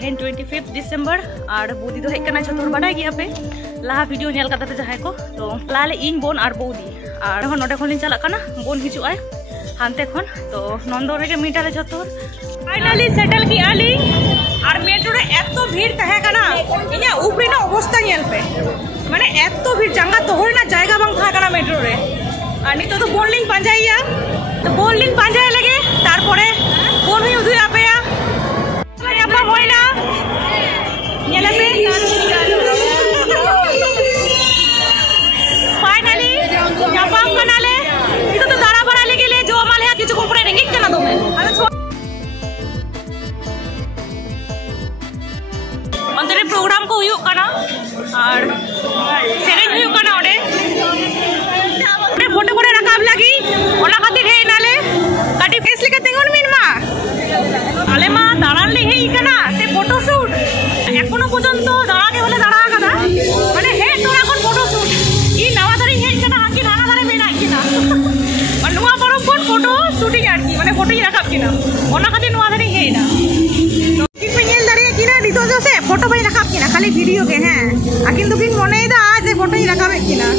तेहन 25 डिसेम्बर और बौदी तो हेकना जो बाडा गया पे लहा वीडियो नेल कदा जहां को तो लाले इन बोन और बौदी और नोडे खन चला कना बोन हिजुआ हानते खन तो नंदन रे मीटाले जो फाइनली सेटल की आली और मेट्रो रे एतो भीड़ तहे कना इया ऊपरी ना अवस्था नेल पे माने एतो भीड़ जंगा तोहर ना जायगा बांग था कना मेट्रो रे और नितो तो बोन लिंग पांजाइया तो बोन लिंग पांजाय लगे तारपरे बोन हुई उदुई आपेया apa hoina nyala pe finally nyapam kanale itu to dara bara lege le jo amale kichu ko pore ringik kana dome अंदर प्रोग्राम को हुई kana और सेरेन हुई kana ओडे फोटो करे रकाब लगी ओना खातिर हे नाले काटी फेस लेके तेगन मिनमा आले मा दारान ले हे इकना से फोटो शूट एखोनो पर्यन्त दारागे होले दारा कादा माने हे तोरा कोन फोटो शूट ई नवा दारी हे इकना हाकी नाना दारे मेना इकना और नवा बरो कोन फोटो शूटिंग आर की माने फोटो ही रखाब किना ओना खातिर नवा दारी हे ना तो की पे नेल दारी किना दितो जो से फोटो भाई रखाब किना खाली वीडियो के हैं आ किंतु किन मने दा आज फोटो ही रखाबे किना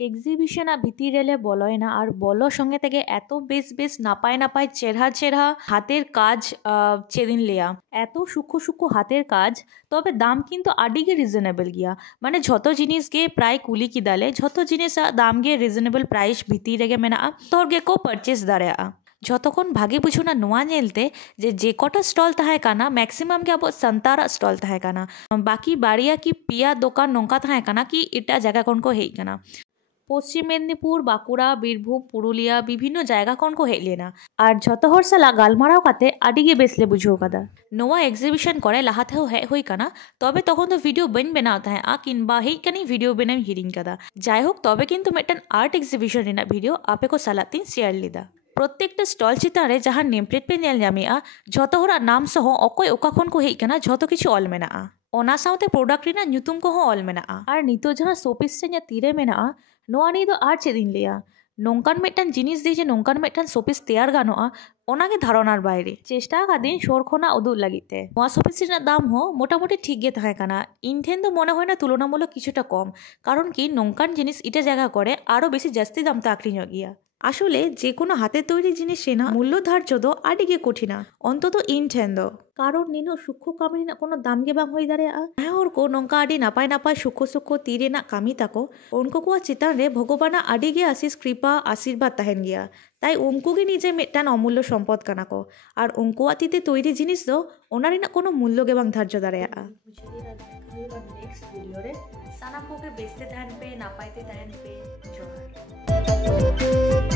এক্সিবিশন ভিতর রেলে বলয় না আর বলো সঙ্গে থেকে এত বেশ বেশ নাপায় নাপায় চেরহা চেরহা হাতের কাজ চেদিন লিয়া এত সূক্ষ্ম সূক্ষ্ম হাতের কাজ তবে দাম কিন্তু আডিগে রিজনেবল গিয়া মানে যত জিনিস গে প্রায় কুলি কি দালে যত জিনিস দাম গে রিজनेबल प्राइस ভিতর রেগে মেনা তোর গে को परचेस दाड़ा যতক্ষণ ভাগে বুঝো না নোয়া নেলতে যে কটা স্টল তাহে কানা ম্যাক্সিমাম কে আবো संतारा स्टॉल তাহে কানা বাকি বাড়িয়া কি পিয়া দোকান নঙ্কা তাহে কানা কি এটা জায়গা কোন কো হেই কানা পশ্চিম মেদিনীপুর বাঁকুড়া বীরভূম পুরুলিয়া বিভিন্ন জায়গা কোন को हेल लेना और झत हर साला गालमाराव काते आडिगे बेसले बुझो कदा नोवा एग्जिबिशन करे लाहाते हो है होई काना तबे तखन तो वीडियो बन बनाता है आ किनबा हेई कानी वीडियो बने हिरिंग कदा जाय होक तबे किन्तु मिदटान आर्ट एग्जिबिशन रेना वीडियो आपे को सालातीन शेयर लिदा प्रत्येकटा स्टल चितारे जहाँ नेम प्लेट पे नेल जामिया झत हरा नाम सह अकय ओका खन को हेई काना झत किछु ऑल मेना ओना साउते प्रोडक्ट रेना ᱧᱩᱛᱩᱢ को ऑल मेना और नितो जहाँ शोपिस रे तीरे मेना नोआ नी दो आर चेदिन लिया नोंकान मिदटान जिनिस दे जे नोंकान मिदटान शोपिस तैयार गानोआ ओनागे धारणार बाइरे चेष्टा कादिन शोरखोना उदुग लागिते नोआ शोपिस रेना दाम हो मोटामुटी ठीक गे ताहे काना इन ठेन तो मने हय ना तुलनामूलक किछुटा कम कारण कि नोंकान जिनिस इटा जायगा करे आरो बेशी जास्ती दाम ता आक्रिño गिया आसले जे कोनो हाथे तैरी जिनिस सेना मूल्य धार्य दो आडिगे कठिना अंतत इन ठेन दो कारण निनो सूक्ष्म कामी ना कोनो दाम गे बांग होई दाड़ेया हर को नोंका आडि नापाय नापाय सूक्ष्म सूक्ष्म तीरे ना कामी ताको उनको को चितान रे भगवाना आडिगे आशीष कृपा आशीर्वाद ताहेन गिया ताई उनको गे निजे मिदटान अमूल्य सम्पद काना को और उनको आतीते तैरी जिनिस दो ओना रेना कोनो मूल्य गे बांग धार्य दाड़ेया नेक्स्ट वीडियो रे सानाम को के बेचते ताहेन पे नापायते ताहेन पे जोहार।